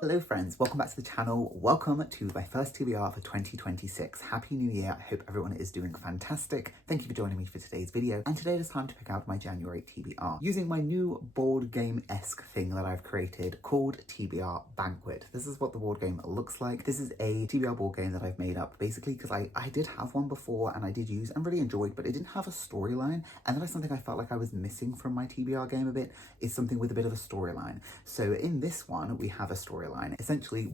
Hello friends, welcome back to the channel. Welcome to my first TBR for 2026. Happy New Year. I hope everyone is doing fantastic. Thank you for joining me for today's video. And today it is time to pick out my January TBR using my new board game-esque thing that I've created called TBR Banquet. This is what the board game looks like. This is a TBR board game that I've made up basically because I did have one before and I did use and really enjoyed, but it didn't have a storyline. And that is something I felt like I was missing from my TBR game a bit, is something with a bit of a storyline. So in this one, we have a storyline. Essentially,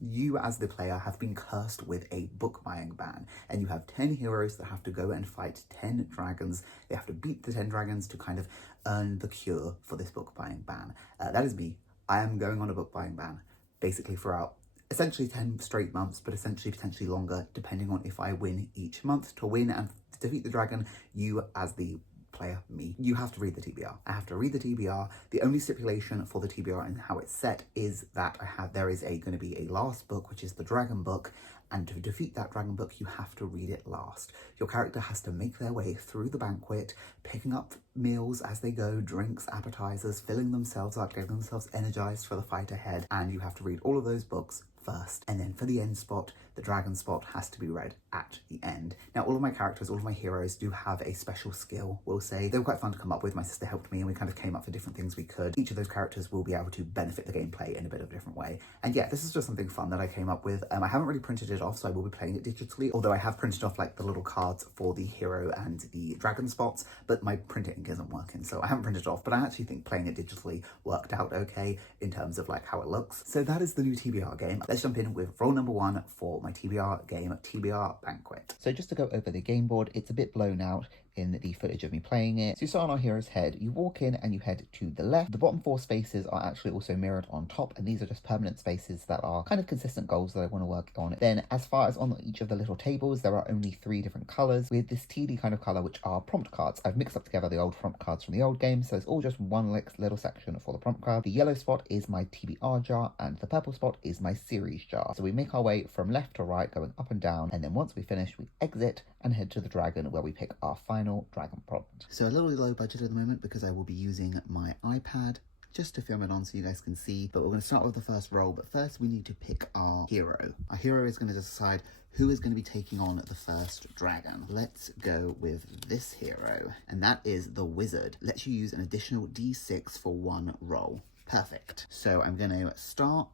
you as the player have been cursed with a book buying ban, and you have 10 heroes that have to go and fight 10 dragons. They have to beat the 10 dragons to kind of earn the cure for this book buying ban. That is me. I am going on a book buying ban, basically throughout essentially 10 straight months, but essentially potentially longer, depending on if I win each month. To win and defeat the dragon, you as the player, me, you have to read the TBR. I have to read the TBR. The only stipulation for the TBR and how it's set is that there is going to be a last book, which is the dragon book, and to defeat that dragon book, you have to read it last. Your character has to make their way through the banquet, picking up meals as they go, drinks, appetizers, filling themselves up, getting themselves energized for the fight ahead, and you have to read all of those books first. And then for the end spot, the dragon spot has to be read at the end. Now, all of my characters, all of my heroes do have a special skill, we'll say. They were quite fun to come up with. My sister helped me and we kind of came up for different things we could. Each of those characters will be able to benefit the gameplay in a bit of a different way. And yeah, this is just something fun that I came up with. I haven't really printed it off, so I will be playing it digitally, although I have printed off like the little cards for the hero and the dragon spots, but my printer ink isn't working, so I haven't printed it off, but I actually think playing it digitally worked out okay in terms of like how it looks. So that is the new TBR game. Let's jump in with role number 1 for my TBR game, TBR Banquet. So just to go over the game board, it's a bit blown out in the footage of me playing it. So you start on our hero's head, you walk in and you head to the left. The bottom 4 spaces are actually also mirrored on top, and these are just permanent spaces that are kind of consistent goals that I want to work on. Then as far as on each of the little tables, there are only 3 different colors with this tealy kind of color, which are prompt cards. I've mixed up together the old prompt cards from the old game, so it's all just one little section for the prompt card. The yellow spot is my TBR jar and the purple spot is my series jar. So we make our way from left to right, going up and down, and then once we finish, we exit and head to the dragon where we pick our final dragon prompt. So a little low budget at the moment because I will be using my iPad just to film it on so you guys can see, but we're going to start with the first roll. But first we need to pick our hero. Our hero is going to decide who is going to be taking on the first dragon. Let's go with this hero, and that is the wizard. Lets you use an additional d6 for 1 roll. Perfect. So I'm going to start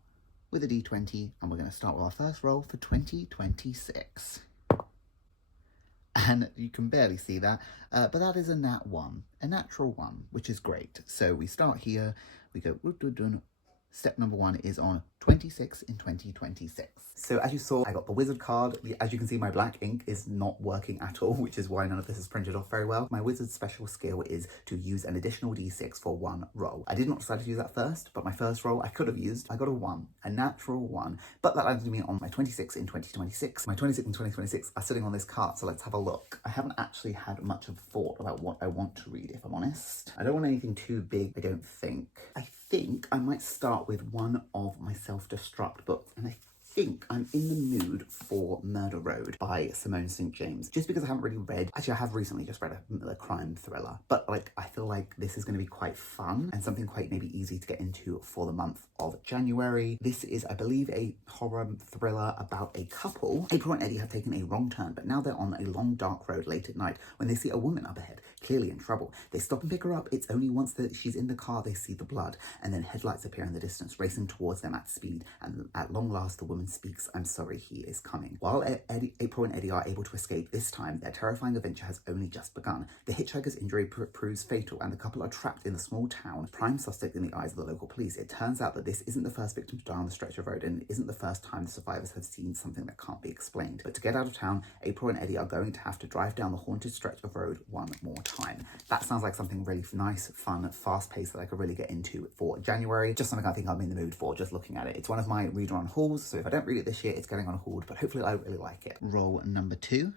with a d20 and we're going to start with our first roll for 2026. And you can barely see that, but that is a nat 1, a natural 1, which is great. So we start here, we go, step number 1 is on 26 in 2026. So as you saw, I got the wizard card. As you can see, my black ink is not working at all, which is why none of this is printed off very well. My wizard's special skill is to use an additional d6 for 1 roll. I did not decide to use that first, but my first roll I could have used. I got a 1, a natural 1, but that landed me on my 26 in 2026. My 26 in 2026 are sitting on this card, so let's have a look. I haven't actually had much of a thought about what I want to read, if I'm honest. I don't want anything too big, I don't think. I think I might start with one of my self-destruct books, and I think I'm in the mood for Murder Road by Simone St. James, just because I haven't really read, actually I have recently just read a crime thriller, but like I feel like this is going to be quite fun and something quite maybe easy to get into for the month of January. This is, I believe, a horror thriller about a couple. April and Eddie have taken a wrong turn, but now they're on a long dark road late at night when they see a woman up ahead, clearly in trouble. They stop and pick her up. It's only once that she's in the car they see the blood, and then headlights appear in the distance, racing towards them at speed, and at long last the woman speaks, "I'm sorry, he is coming." While April and Eddie are able to escape this time, their terrifying adventure has only just begun. The hitchhiker's injury proves fatal, and the couple are trapped in the small town, prime suspect in the eyes of the local police. It turns out that this isn't the first victim to die on the stretch of road, and it isn't the first time the survivors have seen something that can't be explained. But to get out of town, April and Eddie are going to have to drive down the haunted stretch of road one more time. That sounds like something really nice, fun, fast-paced that I could really get into for January. Just something I think I'm in the mood for, just looking at it. It's one of my reader on hauls, so if I don't read it this year, it's getting on hold, but hopefully I really like it. Roll number 2.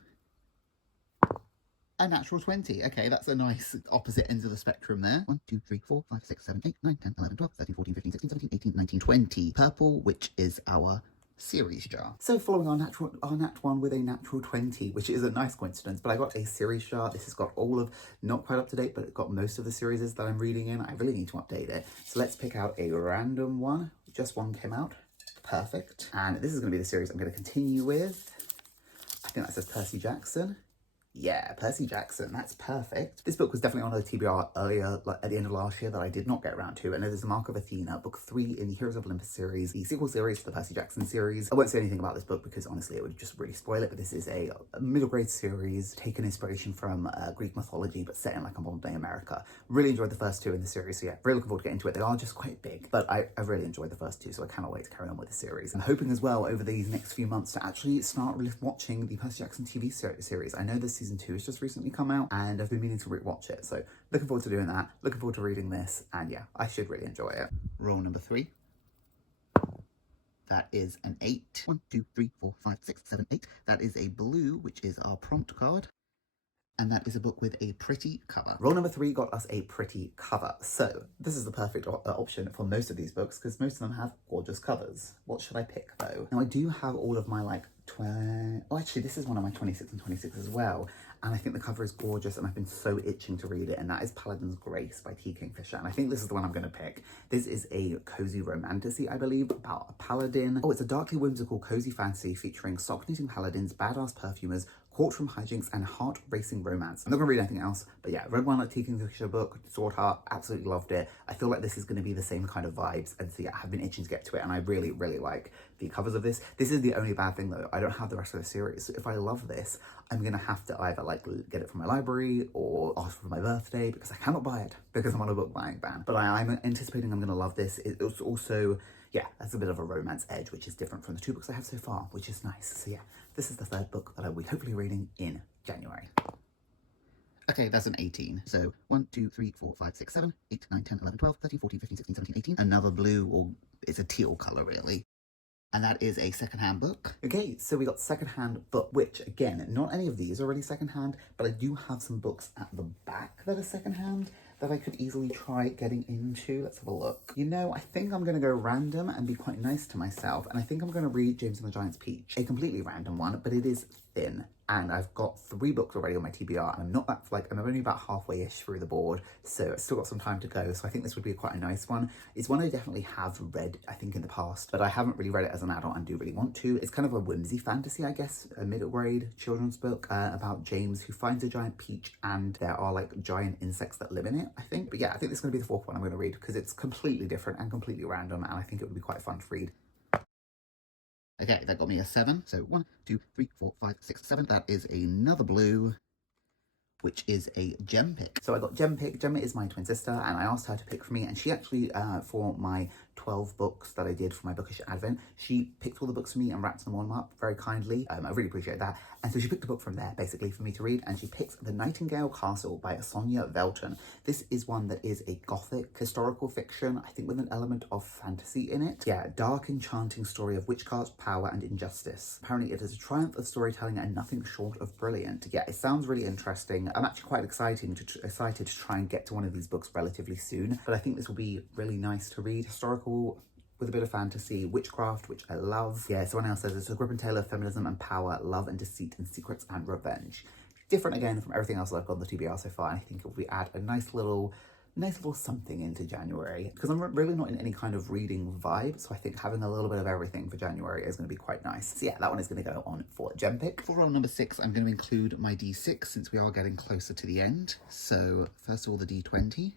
A natural 20. Okay, that's a nice opposite ends of the spectrum there. 1, 2, 3, 4, 5, 6, 7, 8, 9, 10, 11, 12, 13, 14, 15, 16, 17, 18, 19, 20. Purple, which is our series jar. So following our nat 1 with a natural 20, which is a nice coincidence, but I got a series jar. This has got all of, not quite up to date, but it got most of the series that I'm reading in. I really need to update it. So let's pick out a random one. Just one came out. perfect. And this is going to be the series I'm going to continue with. I think that says Percy Jackson. Yeah, Percy Jackson, that's perfect. This book was definitely on a TBR earlier, like at the end of last year, that I did not get around to, and it is The Mark of Athena, book 3 in the Heroes of Olympus series, the sequel series to the Percy Jackson series. I won't say anything about this book because honestly it would just really spoil it, but this is a middle grade series, taking inspiration from Greek mythology, but set in like a modern day America. Really enjoyed the first 2 in the series, so yeah, really looking forward to getting into it. They are just quite big, but I really enjoyed the first 2, so I cannot wait to carry on with the series. I'm hoping as well over these next few months to actually start watching the Percy Jackson TV series. I know this season 2 has just recently come out and I've been meaning to rewatch it, so looking forward to doing that, looking forward to reading this, and yeah, I should really enjoy it. Roll number 3. That is an 8. 1, 2, 3, 4, 5, 6, 7, 8. That is a blue, which is our prompt card. And that is a book with a pretty cover. Roll number 3 got us a pretty cover. So this is the perfect option for most of these books because most of them have gorgeous covers. What should I pick though? Now I do have all of my like actually this is one of my 26 and 26 as well. And I think the cover is gorgeous and I've been so itching to read it, and that is Paladin's Grace by T. Kingfisher. And I think this is the one I'm going to pick. This is a cozy romantasy, I believe, about a paladin. Oh, it's a darkly whimsical cozy fantasy featuring sock-knitting paladins, badass perfumers, courtroom hijinks, and heart-racing romance. I'm not going to read anything else, but yeah, read one like T. Kingfisher book, Sword Heart, absolutely loved it. I feel like this is going to be the same kind of vibes, and so yeah, I have been itching to get to it, and I really, really like the covers of this. This is the only bad thing though, I don't have the rest of the series, so if I love this, I'm going to have to either like get it from my library or ask for my birthday because I cannot buy it because I'm on a book buying ban. But I'm anticipating I'm going to love this. It's also, yeah, that's a bit of a romance edge, which is different from the 2 books I have so far, which is nice. So yeah, this is the 3rd book that I will be hopefully reading in January. Okay, that's an 18. So 1, 2, 3, 4, 5, 6, 7, 8, 9, 10, 11, 12, 13, 14, 15, 16, 17, 18. Another blue, or it's a teal color really. And that is a secondhand book. Okay, so we got secondhand book, which again, not any of these are really secondhand, but I do have some books at the back that are secondhand that I could easily try getting into. Let's have a look. You know, I think I'm gonna go random and be quite nice to myself, and I think I'm gonna read James and the Giant's Peach. A completely random one, but it is thin. And I've got 3 books already on my TBR, and I'm not that, like, I'm only about halfway-ish through the board, so I've still got some time to go, so I think this would be quite a nice one. It's one I definitely have read, I think, in the past, but I haven't really read it as an adult and do really want to. It's kind of a whimsy fantasy, I guess, a middle grade children's book about James who finds a giant peach, and there are, like, giant insects that live in it, I think. But yeah, I think this is going to be the 4th one I'm going to read, because it's completely different and completely random, and I think it would be quite fun to read. Okay, that got me a 7. So 1, 2, 3, 4, 5, 6, 7. That is another blue, which is a gem pick. So I got gem pick. Gemma is my twin sister, and I asked her to pick for me, and she actually, for my 12 books that I did for my bookish advent, she picked all the books for me and wrapped them all up very kindly. I really appreciate that. And so she picked a book from there basically for me to read, and she picked The Nightingale Castle by Sonia Velton. This is one that is a gothic historical fiction, I think with an element of fantasy in it. Yeah, dark enchanting story of witchcraft, power and injustice. Apparently it is a triumph of storytelling and nothing short of brilliant. Yeah, it sounds really interesting. I'm actually quite excited to try and get to one of these books relatively soon, but I think this will be really nice to read. Historical with a bit of fantasy, witchcraft, which I love. Yeah, someone else says it's a grip and tale of feminism and power, love and deceit and secrets and revenge. Different again from everything else that I've got on the TBR so far, and I think it will add a nice little something into January, because I'm really not in any kind of reading vibe, so I think having a little bit of everything for January is going to be quite nice. So yeah, that one is going to go on for gem pick. For roll number 6, I'm going to include my D6 since we are getting closer to the end. So first of all, the D20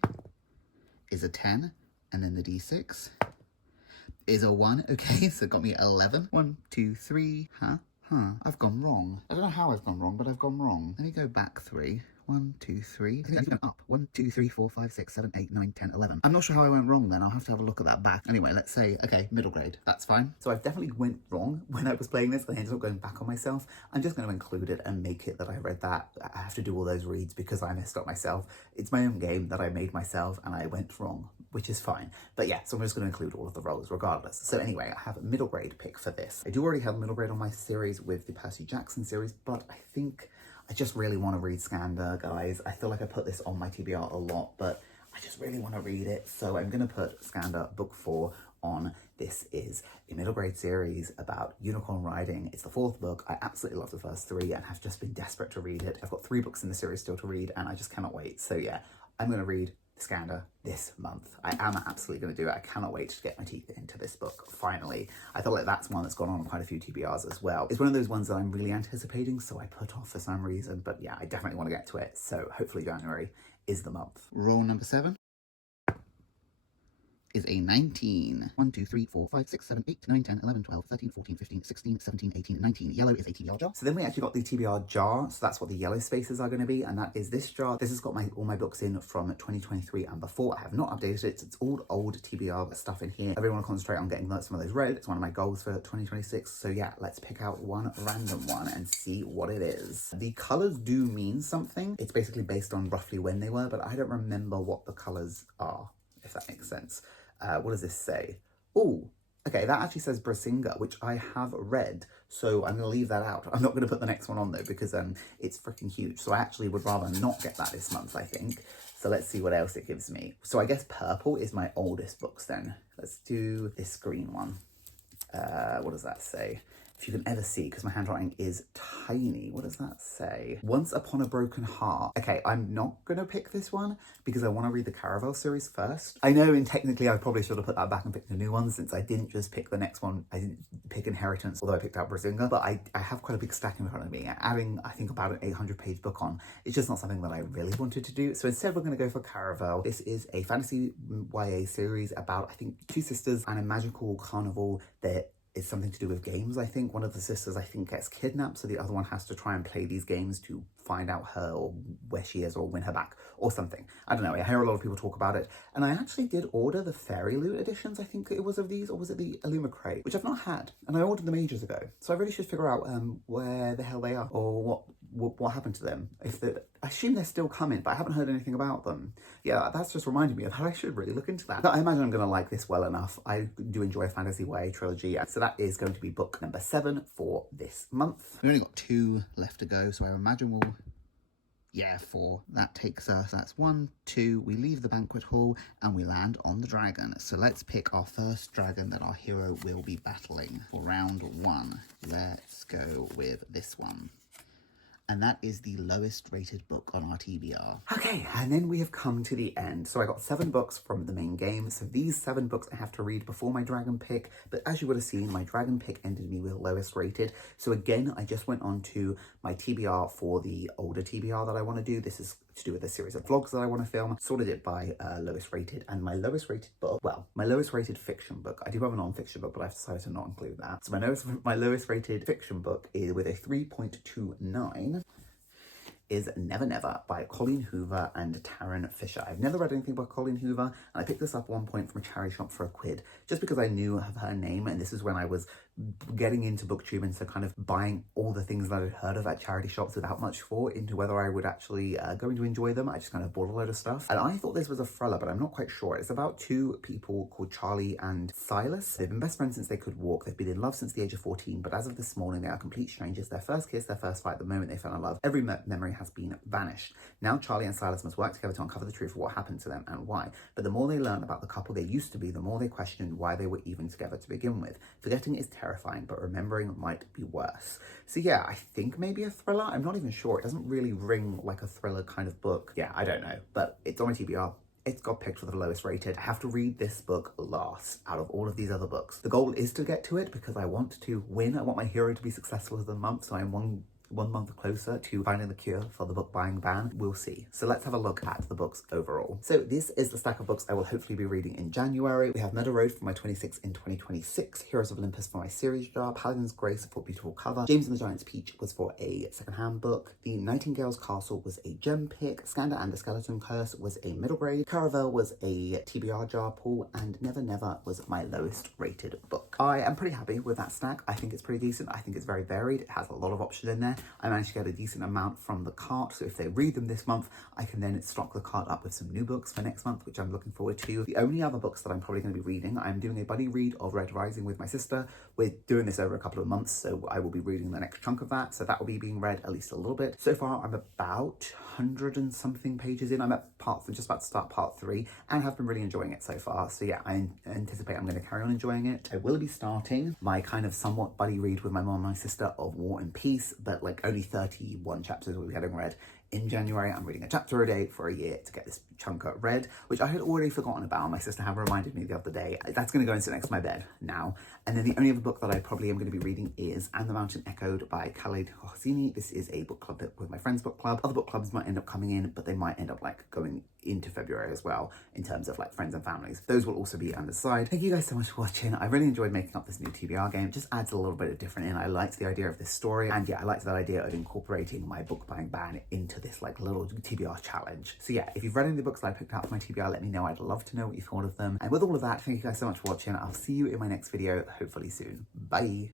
is a 10, and then the D6 is a 1. Okay, so it got me 11. 1, 2, 3. I've gone wrong. I don't know how I've gone wrong, but I've gone wrong. Let me go back 3. 1, 2, 3. I think I've gone up. 1, 2, 3, 4, 5, 6, 7, 8, 9, 10, 11. I'm not sure how I went wrong then. I'll have to have a look at that back. Anyway, let's say, okay, middle grade. That's fine. So I've definitely went wrong when I was playing this, and I ended up going back on myself. I'm just going to include it and make it that I read that. I have to do all those reads because I messed up myself. It's my own game that I made myself and I went wrong, which is fine. But yeah, so I'm just going to include all of the roles regardless. So anyway, I have a middle grade pick for this. I do already have a middle grade on my series with the Percy Jackson series, but I think I just really want to read Skander, guys. I feel like I put this on my TBR a lot, but I just really want to read it. So I'm going to put Skander book 4 on. This is a middle grade series about unicorn riding. It's the 4th book. I absolutely love the first 3 and have just been desperate to read it. I've got 3 books in the series still to read, and I just cannot wait. So yeah, I'm going to read Scandal this month. I am absolutely going to do it. I cannot wait to get my teeth into this book, finally. I feel like that's one that's gone on quite a few TBRs as well. It's one of those ones that I'm really anticipating, so I put off for some reason, but yeah, I definitely want to get to it, so hopefully January is the month. Roll number 7 is a 19. 1, 2, 3, 4, 5, 6, 7, 8, 9, 10, 11, 12, 13, 14, 15, 16, 17, 18, 19. Yellow is a TBR jar. So then we actually got the TBR jar. So that's what the yellow spaces are going to be. And that is this jar. This has got all my books in from 2023 and before. I have not updated it. It's all old TBR stuff in here. I really want to concentrate on getting some of those read. It's one of my goals for 2026. So yeah, let's pick out one random one and see what it is. The colors do mean something. It's basically based on roughly when they were, but I don't remember what the colors are, if that makes sense. What does this say? Oh, okay, that actually says Brasinga, which I have read, so I'm going to leave that out. I'm not going to put the next one on, though, because it's freaking huge, so I actually would rather not get that this month, I think. So let's see what else it gives me. So I guess purple is my oldest books, then. Let's do this green one. What does that say? If you can ever see, because my handwriting is tiny. What does that say? Once Upon a Broken Heart. Okay, I'm not going to pick this one because I want to read the Caravel series first. I know, and technically I probably should have put that back and picked a new one since I didn't just pick the next one. I didn't pick Inheritance, although I picked out Brasinga. But I have quite a big stack in front of me. Adding, I think, about an 800-page book on, it's just not something that I really wanted to do. So instead, we're going to go for Caravel. This is a fantasy YA series about, I think, 2 sisters and a magical carnival that is something to do with games, I think. One of the sisters, I think, gets kidnapped, so the other one has to try and play these games to find out her or where she is or win her back or something. I don't know, I hear a lot of people talk about it. And I actually did order the Fairy Loot editions, I think it was of these, or was it the Illuma Crate, which I've not had. And I ordered them ages ago. So I really should figure out where the hell they are or what happened to them. I assume they're still coming, but I haven't heard anything about them. Yeah, that's just reminded me of how I should really look into that. But I imagine I'm going to like this well enough. I do enjoy a fantasy YA trilogy, so that is going to be book number 7 for this month. We've only got 2 left to go, so I imagine we'll... Yeah, 4. That takes us, that's 1, 2, we leave the banquet hall and we land on the dragon. So let's pick our first dragon that our hero will be battling for round 1. Let's go with this one. And that is the lowest rated book on our TBR. Okay, and then we have come to the end. So I got 7 books from the main game. So these 7 books I have to read before my dragon pick. But as you would have seen, my dragon pick ended me with lowest rated. So again, I just went on to my TBR for the older TBR that I want to do. This is to do with a series of vlogs that I want to film. Sorted it by lowest rated, and my lowest rated book, well, my lowest rated fiction book, I do have a non-fiction book, but I've decided to not include that. So my lowest rated fiction book is with a 3.29 is Never Never by Colleen Hoover and Taryn Fisher. I've never read anything by Colleen Hoover, and I picked this up at one point from a charity shop for £1, just because I knew of her name, and this is when I was getting into booktube and so kind of buying all the things that I'd heard of at charity shops without much thought into whether I would actually going to enjoy them. I just kind of bought a load of stuff, and I thought this was a thriller, but I'm not quite sure. It's about 2 people called Charlie and Silas. They've been best friends since they could walk. They've been in love since the age of 14, but as of this morning, they are complete strangers. Their first kiss, their first fight, the moment they fell in love, every memory has been vanished. Now Charlie and Silas must work together to uncover the truth of what happened to them and why. But the more they learn about the couple they used to be, the more they question why they were even together to begin with. Forgetting is terrifying, but remembering might be worse. So yeah, I think maybe a thriller. I'm not even sure. It doesn't really ring like a thriller kind of book. Yeah, I don't know, but it's on my TBR. It's got picked for the lowest rated. I have to read this book last out of all of these other books. The goal is to get to it because I want to win. I want my hero to be successful as the month, so I'm one month closer to finding the cure for the book buying ban. We'll see. So let's have a look at the books overall. So this is the stack of books I will hopefully be reading in January. We have Meadow Road for my 26 in 2026, Heroes of Olympus for my series jar, Paladin's Grace for beautiful cover, James and the Giant's Peach was for a secondhand book, The Nightingale's Castle was a gem pick, Scandal and the Skeleton Curse was a middle grade, Caravel was a TBR jar pull, and Never Never was my lowest rated book. I am pretty happy with that stack. I think it's pretty decent. I think it's very varied. It has a lot of options in there. I managed to get a decent amount from the cart, so if they read them this month, I can then stock the cart up with some new books for next month, which I'm looking forward to. The only other books that I'm probably going to be reading, I'm doing a buddy read of Red Rising with my sister. We're doing this over a couple of months, so I will be reading the next chunk of that, so that will be being read at least a little bit. So far, I'm about 100 and something pages in. I'm at just about to start part 3, and have been really enjoying it so far. So yeah, I anticipate I'm going to carry on enjoying it. I will be starting my kind of somewhat buddy read with my mom and my sister of War and Peace, but like only 31 chapters will be getting read in January. I'm reading a chapter a day for a year to get this chunker read, which I had already forgotten about. My sister had reminded me the other day. That's going to go and sit next to my bed now. And then the only other book that I probably am going to be reading is And the Mountain Echoed by Khaled Hosseini. This is a book club that with my friend's book club. Other book clubs might end up coming in, but they might end up like going into February as well in terms of like friends and families. Those will also be on the side. Thank you guys so much for watching. I really enjoyed making up this new TBR game. It just adds a little bit of different in. I liked the idea of this story, and yeah, I liked that idea of incorporating my book buying ban into this like little TBR challenge. So yeah, if you've read any of the books that I picked out for my TBR, let me know. I'd love to know what you thought of them. And with all of that, thank you guys so much for watching. I'll see you in my next video, hopefully soon. Bye.